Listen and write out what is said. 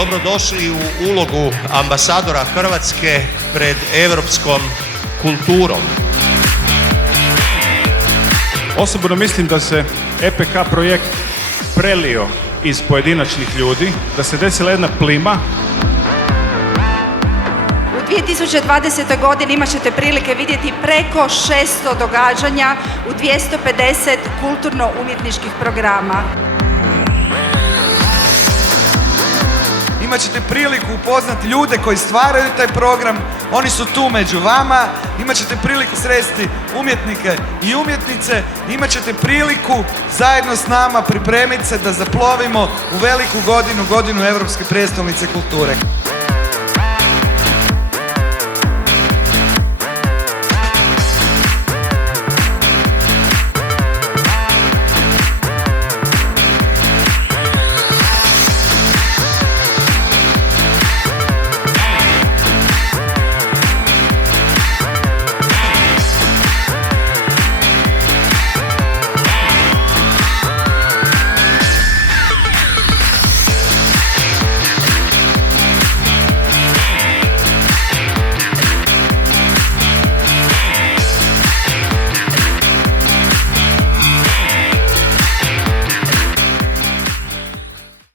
Dobrodošli u ulogu ambasadora Hrvatske pred europskom kulturom. Osobno mislim da se EPK projekt prelio iz pojedinačnih ljudi, da se desila jedna plima. U 2020. godini imat ćete prilike vidjeti preko 600 događanja u 250 kulturno-umjetničkih programa. Imat ćete priliku upoznati ljude koji stvaraju taj program, oni su tu među vama, imat ćete priliku sresti umjetnike i umjetnice, imat ćete priliku zajedno s nama pripremiti se da zaplovimo u veliku godinu, godinu Europske prijestolnice kulture.